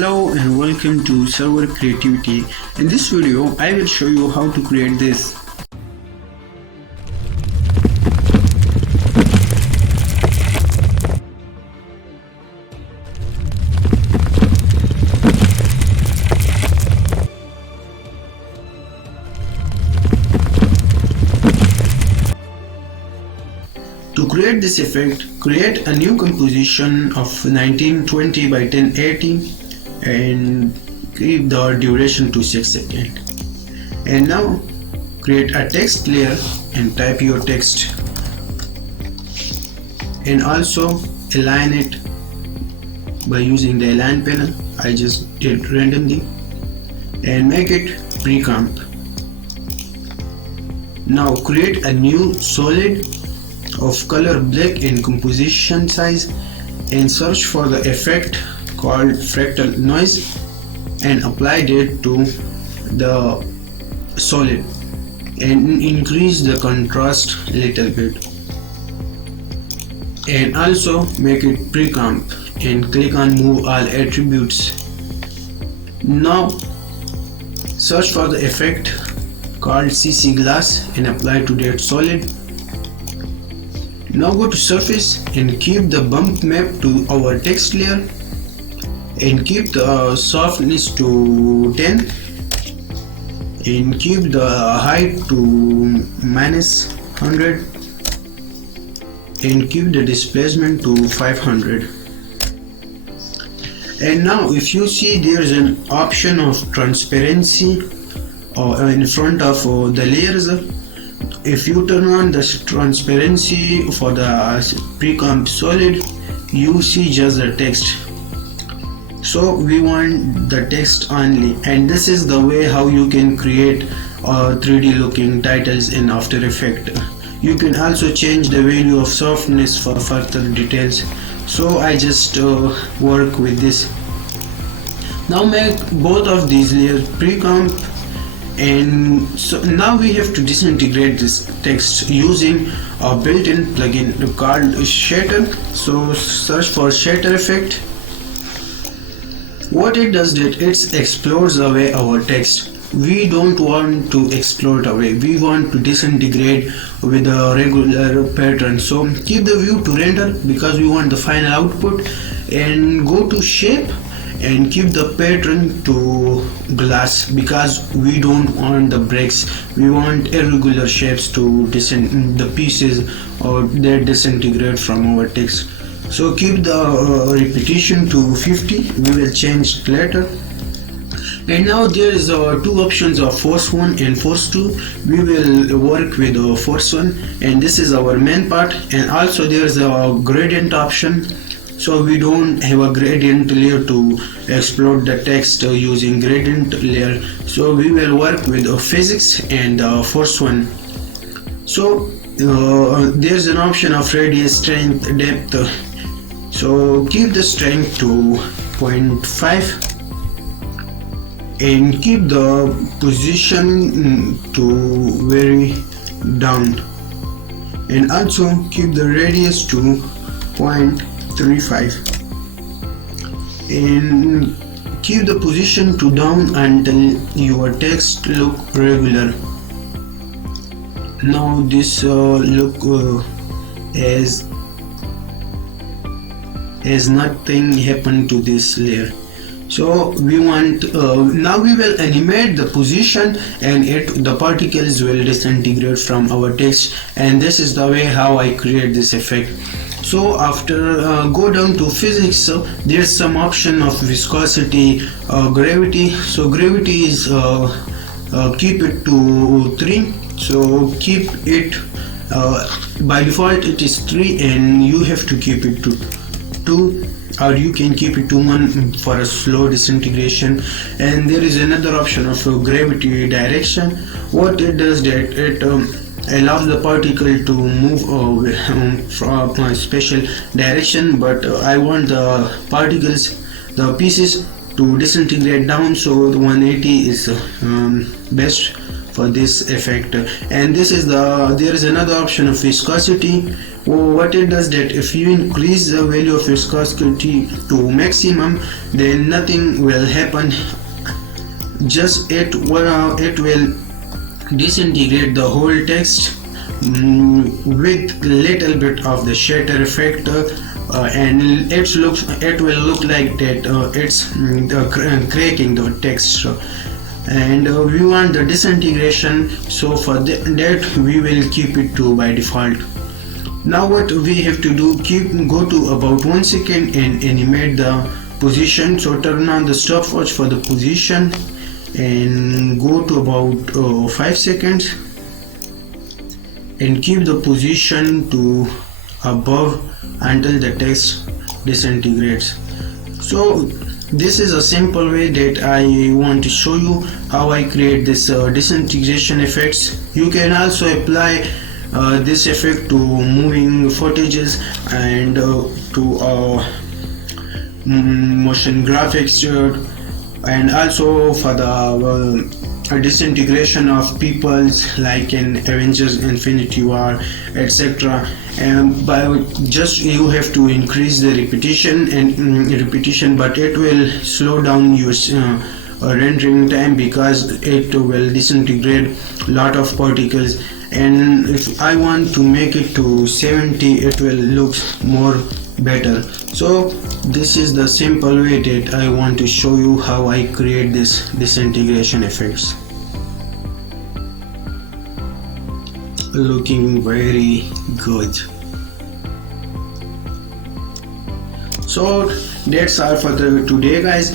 Hello and welcome to Sarwar Creativity. In this video, I will show you how to create this. To create this effect, create a new composition of 1920 by 1080 and keep the duration to 6 seconds. And now create a text layer and type your text and also align it by using the align panel. I just did randomly and make it pre-comp. Now create a new solid of color black and composition size and search for the effect called fractal noise and apply it to the solid and increase the contrast a little bit and also make it pre-comp and click on move all attributes. Now search for the effect called CC glass and apply to that solid. Now go to surface and keep the bump map to our text layer and keep the softness to 10 and keep the height to -100 and keep the displacement to 500. And now if you see there is an option of transparency in front of the layers. If you turn on the transparency for the pre-comp solid, you see just the text. So we want the text only, and this is the way how you can create 3D looking titles in After Effects. You can also change the value of softness for further details. So I just work with this. Now make both of these layers pre-comp. And so now we have to disintegrate this text using a built-in plugin called SHATTER. So search for SHATTER effect. What it does is it explores away our text. We don't want to explode away. We want to disintegrate with a regular pattern. So keep the view to render because we want the final output, and go to shape and keep the pattern to glass because we don't want the breaks. We want irregular shapes to the pieces or they disintegrate from our text. So keep the repetition to 50. We will change later. And now there is two options of force 1 and force 2. We will work with force 1, and this is our main part. And also there is a gradient option. So we don't have a gradient layer to explode the text using gradient layer. So we will work with physics and force 1. So there's an option of radius, strength, depth. So keep the strength to 0.5 and keep the position to very down, and also keep the radius to 0.35 and keep the position to down until your text look regular. Now this look as nothing happened to this layer. So we want now we will animate the position and the particles will disintegrate from our text, and this is the way how I create this effect. So after go down to physics, so there's some option of viscosity, gravity. So gravity is keep it to 3. So keep it by default it is 3 and you have to keep it to 2, or you can keep it to 1 for a slow disintegration. And there is another option of gravity direction. What it does that it allows the particle to move from a special direction, but I want the particles, the pieces to disintegrate down, so the 180 is best. for this effect. And this is there is another option of viscosity. What it does that if you increase the value of viscosity to maximum, then nothing will happen, just it will disintegrate the whole text with little bit of the shatter effect, and it will look like that it's cracking the text. And we want the disintegration, so for that we will keep it to by default. Now what we have to do, go to about 1 second and animate the position. So turn on the stopwatch for the position and go to about 5 seconds and keep the position to above until the text disintegrates. So this is a simple way that I want to show you how I create this disintegration effects. You can also apply this effect to moving footages and to motion graphics, and also for the disintegration of peoples like in Avengers Infinity War, etc. And by just you have to increase the repetition, but it will slow down your rendering time because it will disintegrate lot of particles. And if I want to make it to 70, it will look more better. So this is the simple way that I want to show you how I create this disintegration effects. Looking very good. So that's all for today, guys.